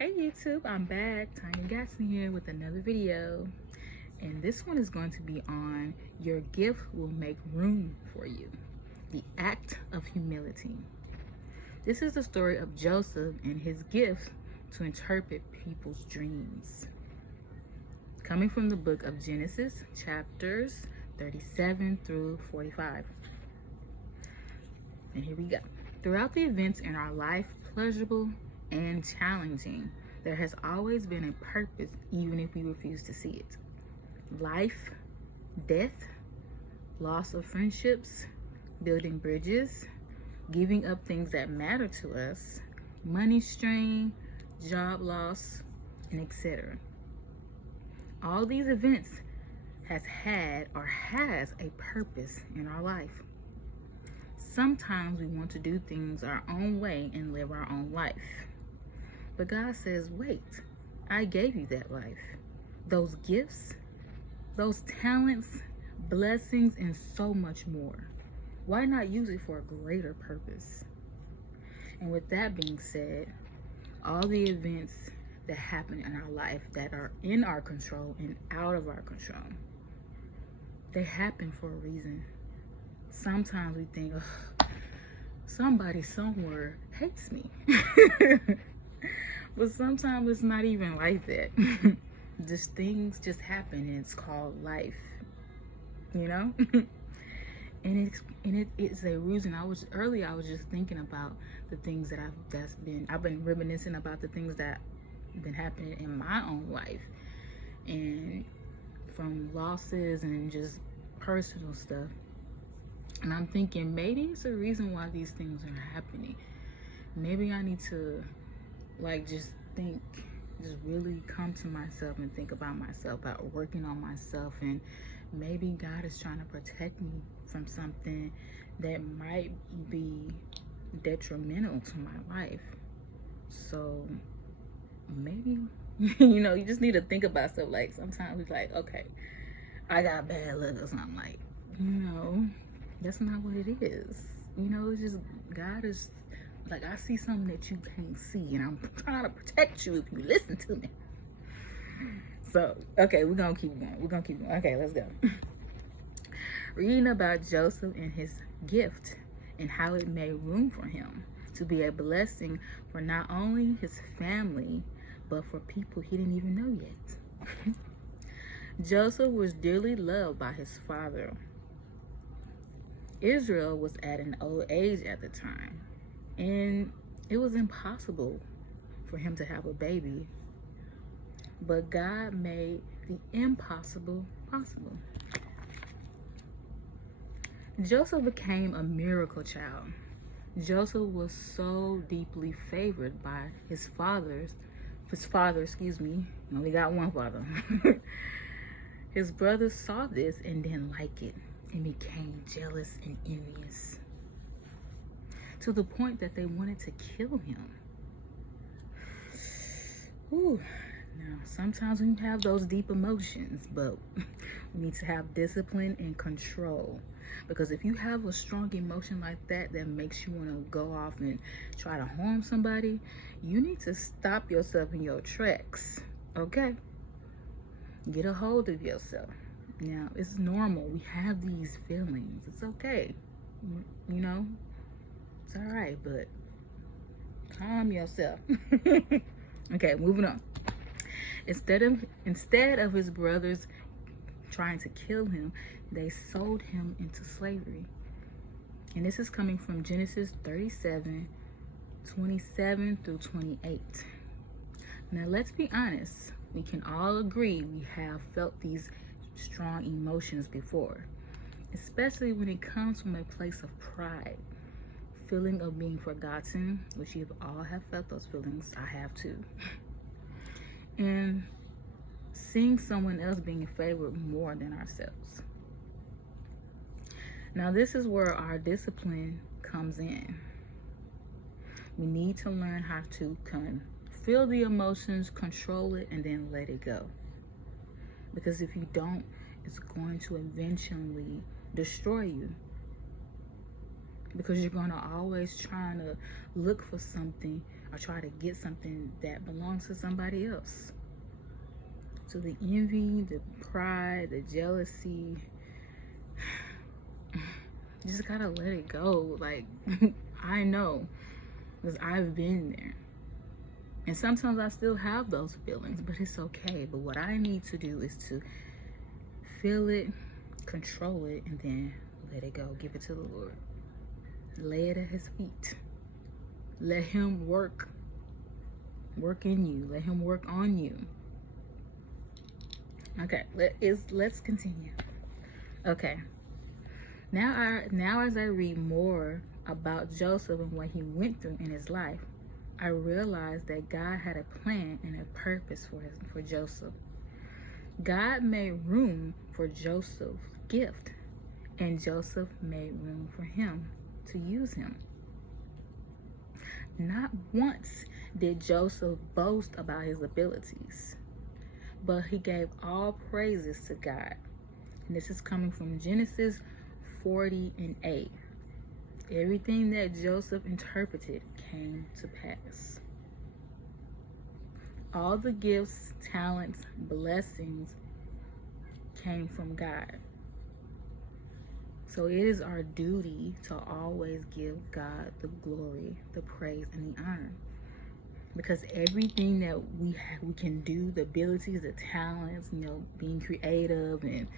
Hey YouTube, I'm back. Tanya Gaston here with another video. And this one is going to be on your gift will make room for you. The act of humility. This is the story of Joseph and his gift to interpret people's dreams. Coming from the book of Genesis, chapters 37 through 45. And here we go. Throughout the events in our life, pleasurable and challenging, there has always been a purpose, even if we refuse to see it. Life, death, loss of friendships, building bridges, giving up things that matter to us, money strain, job loss, and etc. All these events has had or has a purpose in our life. Sometimes we want to do things our own way and live our own life. But God says, wait, I gave you that life, those gifts, those talents, blessings, and so much more. Why not use it for a greater purpose? And with that being said, all the events that happen in our life that are in our control and out of our control, they happen for a reason. Sometimes we think, somebody somewhere hates me. But sometimes it's not even like that. Just things just happen and it's called life, you know? and it's a reason. I was just thinking about the things that I've been reminiscing about the things that have been happening in my own life, and from losses and just personal stuff. And I'm thinking maybe it's a reason why these things are happening. Maybe I need to just really come to myself and think about myself, about working on myself. And maybe God is trying to protect me from something that might be detrimental to my life. So maybe, you just need to think about stuff. Like sometimes we're like, okay, I got bad luck or something. Like, that's not what it is. It's just God is like, I see something that you can't see, and I'm trying to protect you if you listen to me. So, okay, we're gonna keep going. Okay, let's go. Reading about Joseph and his gift and how it made room for him to be a blessing for not only his family, but for people he didn't even know yet. Joseph was dearly loved by his father. Israel was at an old age at the time, and it was impossible for him to have a baby. But God made the impossible possible. Joseph became a miracle child. Joseph was so deeply favored by his father, he only got one father. His brothers saw this and didn't like it and became jealous and envious, to the point that they wanted to kill him. Ooh. Now, sometimes we have those deep emotions, but we need to have discipline and control. Because if you have a strong emotion like that makes you want to go off and try to harm somebody, you need to stop yourself in your tracks, okay? Get a hold of yourself. Now, it's normal. We have these feelings. It's okay. It's all right, but calm yourself. Okay, moving on. Instead of his brothers trying to kill him, they sold him into slavery. And this is coming from Genesis 37, 27 through 28. Now, let's be honest. We can all agree we have felt these strong emotions before, especially when it comes from a place of pride, feeling of being forgotten, which you all have felt those feelings. I have too. And seeing someone else being favored more than ourselves. Now, this is where our discipline comes in. We need to learn how to feel the emotions, control it, and then let it go. Because if you don't, it's going to eventually destroy you. Because you're going to always trying to look for something or try to get something that belongs to somebody else. So the envy, the pride, the jealousy, you just gotta let it go. Like, I know, because I've been there. And sometimes I still have those feelings, but it's okay. But what I need to do is to feel it, control it, and then let it go. Give it to the Lord. Lay it at his feet. Let him work in you. Let him work on you. Okay, let's continue. Okay. Now as I read more about Joseph and what he went through in his life, I realized that God had a plan and a purpose for Joseph. God made room for Joseph's gift, and Joseph made room for him to use him. Not once did Joseph boast about his abilities, but he gave all praises to God. And this is coming from Genesis 40:8. Everything that Joseph interpreted came to pass. All the gifts, talents, blessings came from God. So it is our duty to always give God the glory, the praise, and the honor. Because everything that we can do, the abilities, the talents, being creative, and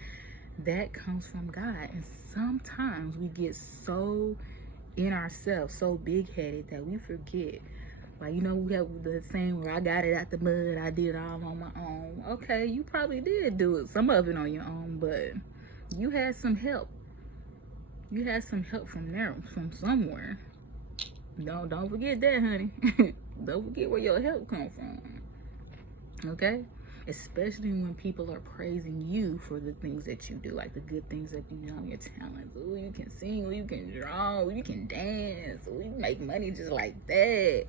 that comes from God. And sometimes we get so in ourselves, so big-headed, that we forget. Like, we have the saying where I got it out the mud, I did it all on my own. Okay, you probably did do it, some of it on your own, but you had some help. You had some help from somewhere. Don't forget that, honey. Don't forget where your help comes from. Okay? Especially when people are praising you for the things that you do, like the good things that you know, your talents. Ooh, you can sing, ooh, you can draw, ooh, you can dance, ooh, you make money just like that.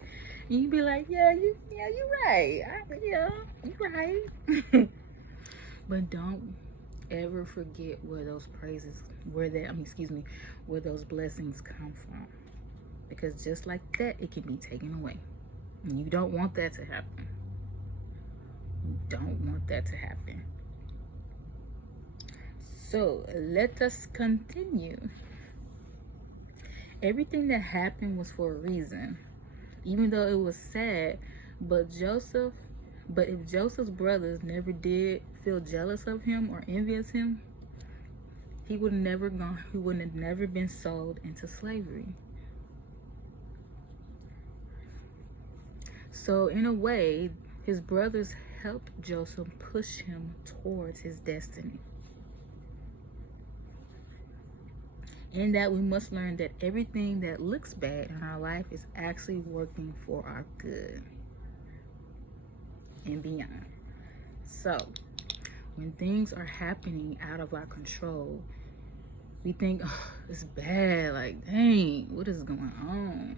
And you be like, you're right. You're right. But don't ever forget where those where those blessings come from. Because just like that, it can be taken away. And you don't want that to happen. You don't want that to happen. So let us continue. Everything that happened was for a reason. Even though it was sad, but if Joseph's brothers never did feel jealous of him or envious him, he would have never been sold into slavery. So in a way, his brothers helped Joseph push him towards his destiny. In that, we must learn that everything that looks bad in our life is actually working for our good and beyond. So when things are happening out of our control, we think, oh, it's bad, like, dang, what is going on?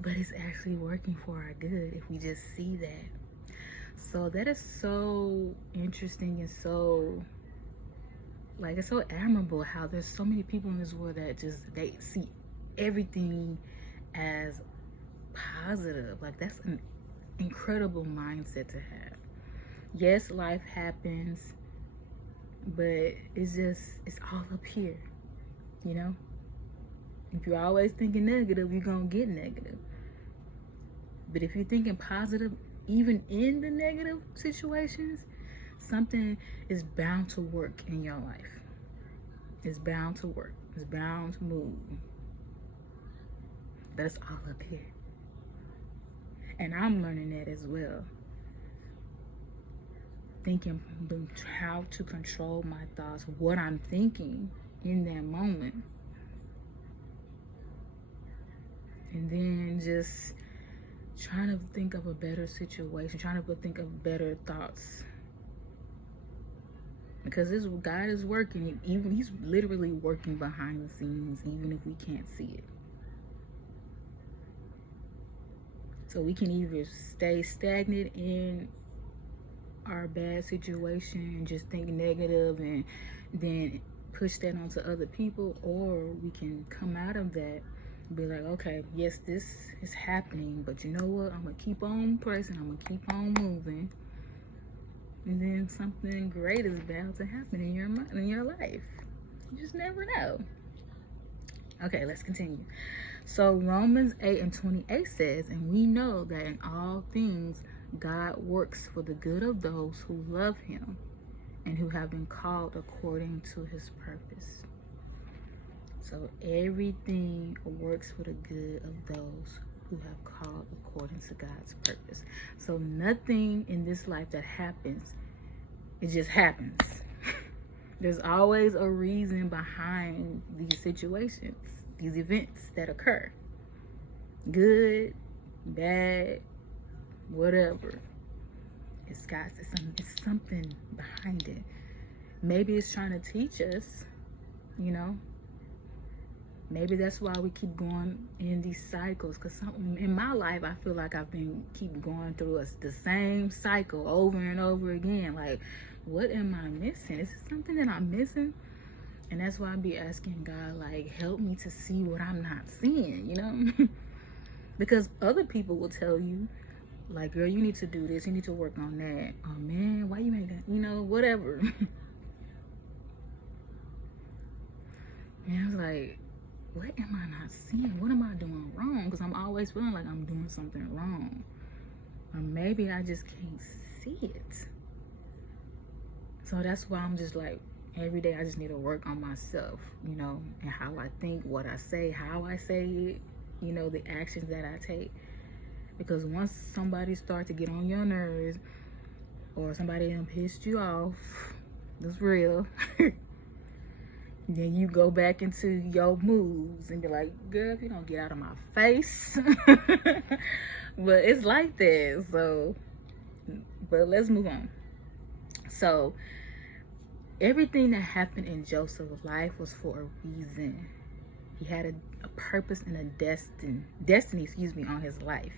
But it's actually working for our good if we just see that. So that is so interesting and so, it's so admirable how there's so many people in this world that they see everything as positive. Like, that's an incredible mindset to have. Yes, life happens, but it's all up here, If you're always thinking negative, you're gonna get negative. But if you're thinking positive, even in the negative situations, something is bound to work in your life. It's bound to work. It's bound to move. That's all up here. And I'm learning that as well. Thinking how to control my thoughts, what I'm thinking in that moment. And then just trying to think of a better situation, trying to think of better thoughts. Because God is working, he's literally working behind the scenes, even if we can't see it. So we can either stay stagnant in our bad situation and just think negative and then push that onto other people, or we can come out of that Be like, okay, yes, this is happening, but you know what? I'm gonna keep on pressing. I'm gonna keep on moving, and then something great is about to happen in your life. You just never know. Okay, let's continue. So Romans 8:28 says, and we know that in all things God works for the good of those who love him and who have been called according to his purpose. So everything works for the good of those who have called according to God's purpose. So nothing in this life that happens, it just happens. There's always a reason behind these situations, these events that occur. Good, bad, whatever. It's something behind it. Maybe it's trying to teach us, you know. Maybe that's why we keep going in these cycles. Because in my life, I feel like I've been keep going through the same cycle over and over again. Like, what am I missing? Is it something that I'm missing? And that's why I be asking God, like, help me to see what I'm not seeing, you know? Because other people will tell you, like, girl, you need to do this. You need to work on that. Oh, man, why you make that? You know, whatever. And I was like, what am I not seeing? What am I doing wrong? Because I'm always feeling like I'm doing something wrong. Or maybe I just can't see it. So that's why I'm just like, every day I just need to work on myself, you know, and how I think, what I say, how I say it, you know, the actions that I take. Because once somebody starts to get on your nerves or somebody done pissed you off, that's real. Then you go back into your moves and be like, girl, if you don't get out of my face. But it's like that. So, but let's move on. So, everything that happened in Joseph's life was for a reason. He had a purpose and a destiny, on his life.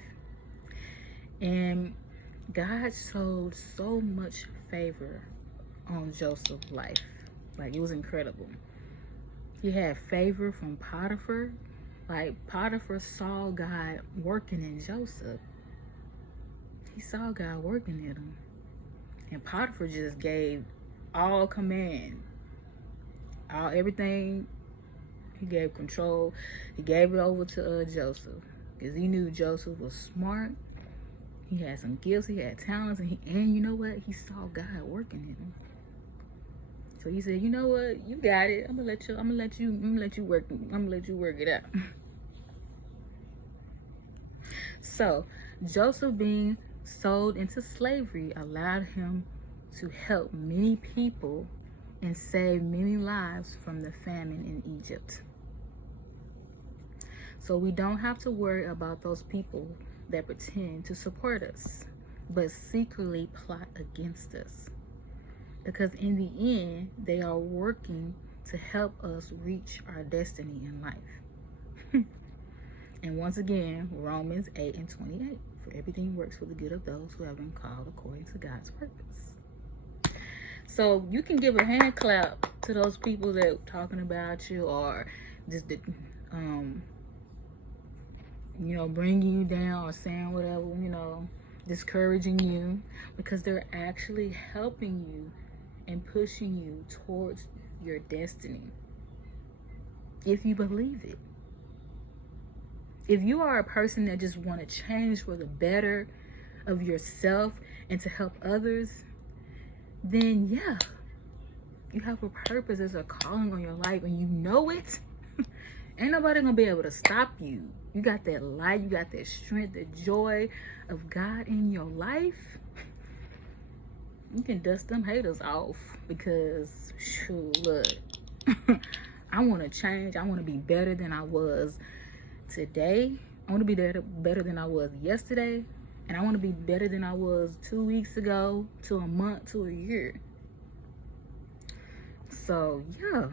And God showed so much favor on Joseph's life. Like, it was incredible. He had favor from Potiphar. Like, Potiphar saw God working in Joseph. He saw God working in him. And Potiphar just gave all command. Everything, he gave control. He gave it over to Joseph. Because he knew Joseph was smart. He had some gifts. He had talents. And you know what? He saw God working in him. So he said, you know what, you got it. I'm gonna let you work it out. So Joseph being sold into slavery allowed him to help many people and save many lives from the famine in Egypt. So we don't have to worry about those people that pretend to support us, but secretly plot against us. Because in the end, they are working to help us reach our destiny in life. And once again, Romans 8:28. For everything works for the good of those who have been called according to God's purpose. So you can give a hand clap to those people that are talking about you or just, bringing you down or saying whatever, discouraging you, because they're actually helping you and pushing you towards your destiny. If you believe it. If you are a person that just want to change for the better of yourself and to help others, then yeah, you have a purpose. There's a calling on your life and you know it. Ain't nobody gonna be able to stop you. You got that light, you got that strength, the joy of God in your life. You can dust them haters off because, shoot, look, I want to change. I want to be better than I was today. I want to be better than I was yesterday. And I want to be better than I was 2 weeks ago, to a month, to a year. So, yeah,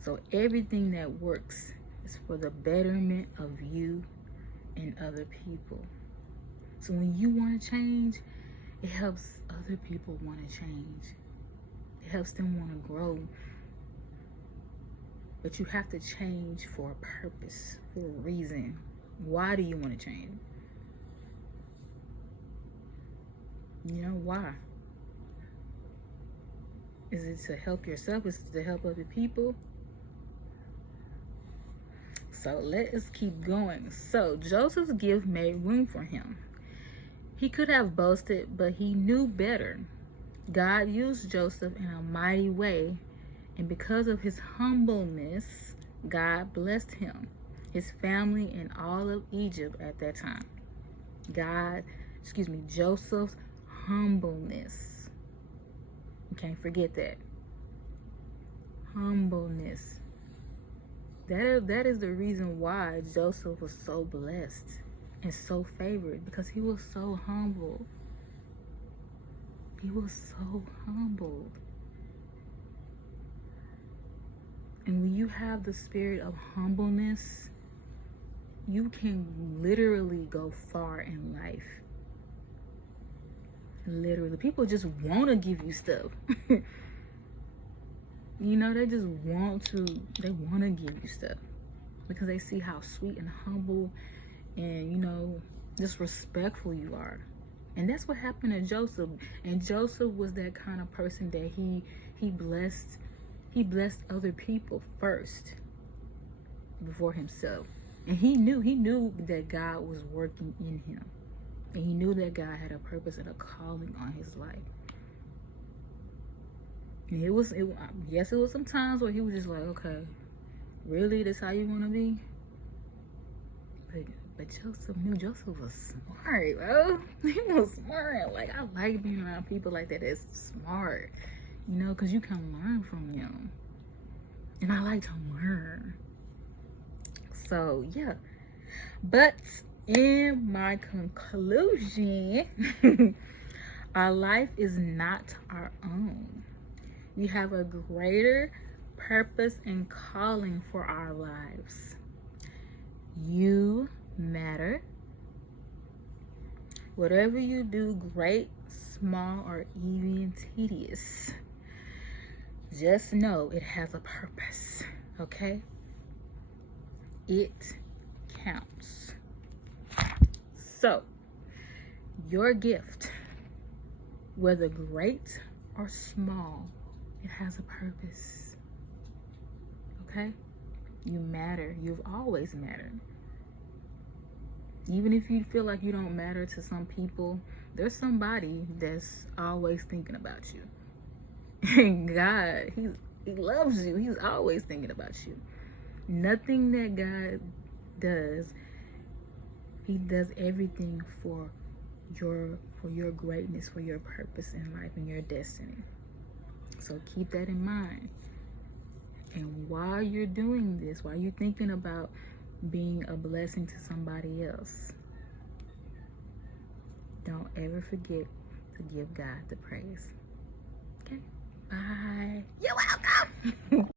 So everything that works is for the betterment of you and other people. So when you want to change, it helps other people want to change. It helps them want to grow. But you have to change for a purpose, for a reason. Why do you want to change? You know, why? Is it to help yourself? Is it to help other people? So let us keep going. So Joseph's gift made room for him. He could have boasted, but he knew better. God used Joseph in a mighty way, and because of his humbleness, God blessed him, his family, and all of Egypt at that time. Joseph's humbleness. You can't forget that. Humbleness. That is the reason why Joseph was so blessed and so favored, because he was so humble. He was so humbled. And when you have the spirit of humbleness, you can literally go far in life. Literally. People just want to give you stuff. You know, they want to give you stuff because they see how sweet and humble and, you know, just respectful you are. And that's what happened to Joseph. And Joseph was that kind of person that he blessed other people first before himself. And he knew that God was working in him. And he knew that God had a purpose and a calling on his life. And it was some times where he was just like, okay, really, that's how you want to be? But Joseph was smart, bro. He was smart. Like, I like being around people like that that's smart, you know, because you can learn from them. And I like to learn. So, yeah. But in my conclusion, our life is not our own. We have a greater purpose and calling for our lives. You matter. Whatever you do, great, small, or even tedious, just know it has a purpose, okay? It counts. So, your gift, whether great or small, it has a purpose, okay? You matter. You've always mattered. Even if you feel like you don't matter to some people, there's somebody that's always thinking about you. And God, he loves you. He's always thinking about you. Nothing that God does, he does everything for your greatness, for your purpose in life and your destiny. So keep that in mind. And while you're doing this, while you're thinking about being a blessing to somebody else, don't ever forget to give God the praise. Okay? Bye. You're welcome.